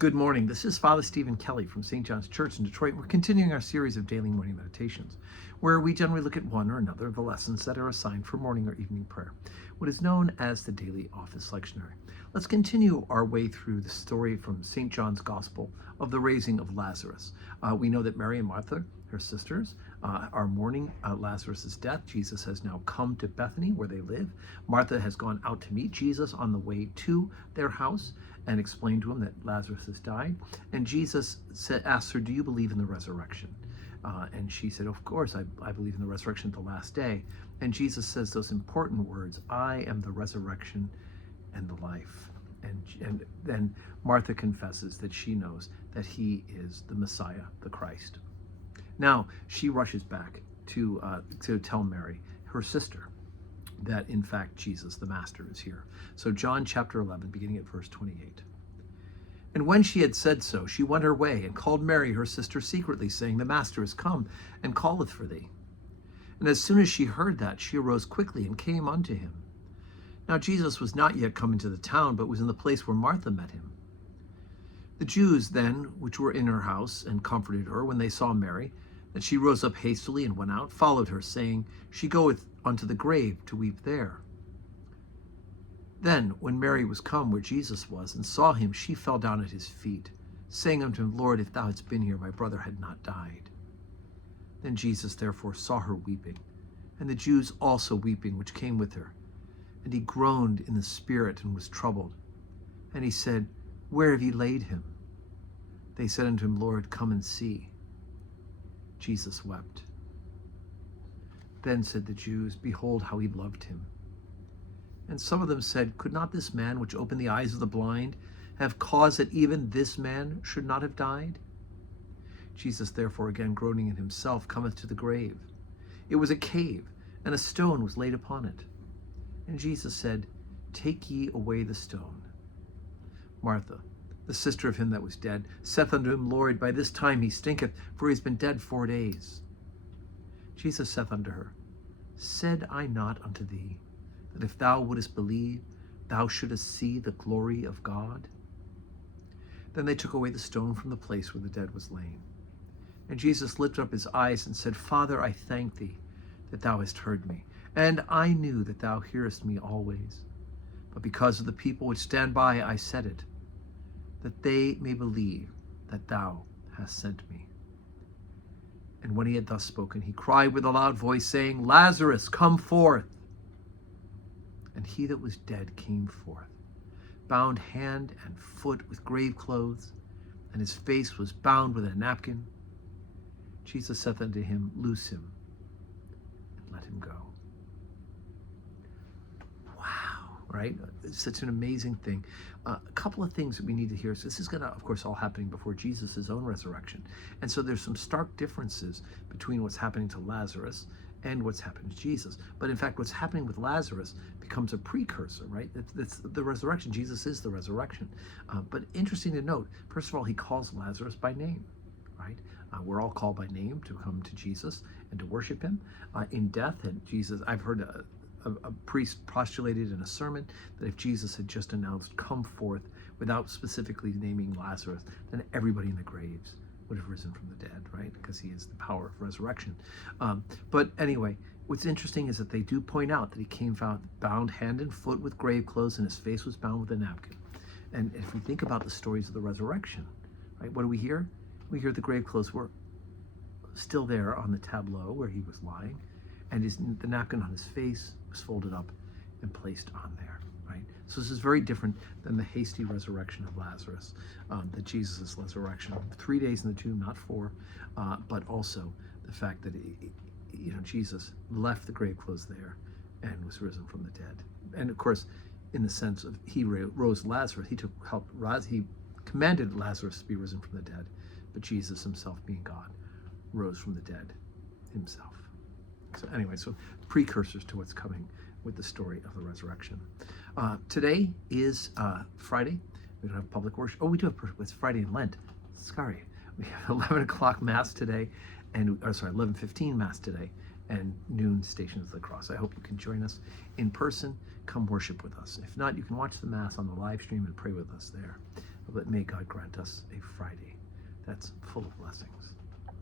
Good morning. This is Father Stephen Kelly from St. John's Church in Detroit. We're continuing our series of daily morning meditations, where we generally look at one or another of the lessons that are assigned for morning or evening prayer, what is known as the daily office lectionary. Let's continue our way through the story from St. John's Gospel of the raising of Lazarus. We know that Mary and Martha, her sisters, are mourning Lazarus' death. Jesus has now come to Bethany, where they live. Martha has gone out to meet Jesus on the way to their house and explained to him that Lazarus has died. And Jesus asked her, "Do you believe in the resurrection?" And she said, "Of course, I believe in the resurrection at the last day." And Jesus says those important words, "I am the resurrection and the life." And then Martha confesses that she knows that he is the Messiah, the Christ. Now she rushes back to tell Mary, her sister, that in fact Jesus the Master is here. So John chapter 11, beginning at verse 28. "And when she had said so, she went her way and called Mary her sister secretly, saying, 'The Master is come, and calleth for thee.' And as soon as she heard that, she arose quickly and came unto him. Now Jesus was not yet come into the town, but was in the place where Martha met him. The Jews then, which were in her house, and comforted her, when they saw Mary, that she rose up hastily and went out, followed her, saying, She goeth unto the grave to weep there. Then, when Mary was come where Jesus was, and saw him, she fell down at his feet, saying unto him, Lord, if thou hadst been here, my brother had not died. Then Jesus therefore saw her weeping, and the Jews also weeping, which came with her. And he groaned in the spirit, and was troubled. And he said, Where have ye laid him? They said unto him, Lord, come and see. Jesus wept. Then said the Jews, Behold how he loved him. And some of them said, Could not this man which opened the eyes of the blind have caused that even this man should not have died? Jesus therefore, again groaning in himself, cometh to the grave. It was a cave, and a stone was laid upon it. And Jesus said, Take ye away the stone. Martha, the sister of him that was dead, saith unto him, Lord, by this time he stinketh, for he has been dead 4 days. Jesus saith unto her, Said I not unto thee, that if thou wouldest believe, thou shouldest see the glory of God? Then they took away the stone from the place where the dead was laid. And Jesus lifted up his eyes and said, Father, I thank thee that thou hast heard me. And I knew that thou hearest me always. But because of the people which stand by, I said it, that they may believe that thou hast sent me. And when he had thus spoken, he cried with a loud voice, saying, Lazarus, come forth. And he that was dead came forth, bound hand and foot with grave clothes, and his face was bound with a napkin. Jesus saith unto him, Loose him, and let him go. Wow, right? It's such an amazing thing. A couple of things that we need to hear. So this is going to, of course, all happening before Jesus' own resurrection. And so there's some stark differences between what's happening to Lazarus and what's happening to Jesus. But in fact, what's happening with Lazarus becomes a precursor, right? That's the resurrection. Jesus is the resurrection. But interesting to note, first of all, he calls Lazarus by name, right? We're all called by name to come to Jesus and to worship him. In death, and Jesus, I've heard a priest postulated in a sermon that if Jesus had just announced, come forth, without specifically naming Lazarus, then everybody in the graves would have risen from the dead, right? Because he is the power of resurrection. But anyway, what's interesting is that they do point out that he came bound hand and foot with grave clothes, and his face was bound with a napkin. And if we think about the stories of the resurrection, right, what do we hear? We hear the grave clothes were still there on the tableau where he was lying, and the napkin on his face was folded up and placed on there, right? So this is very different than the hasty resurrection of Lazarus, the Jesus' resurrection. 3 days in the tomb, not 4, but also the fact that Jesus left the grave clothes there and was risen from the dead. And of course, in the sense of he rose Lazarus, he commanded Lazarus to be risen from the dead, but Jesus himself, being God, rose from the dead himself. So anyway, so precursors to what's coming with the story of the resurrection. Today is Friday. We don't have public worship. Oh, we do have, it's Friday in Lent. Sorry. We have 11 o'clock Mass today, and 11:15 Mass today, and noon Stations of the Cross. I hope you can join us in person. Come worship with us. If not, you can watch the Mass on the live stream and pray with us there. But may God grant us a Friday that's full of blessings.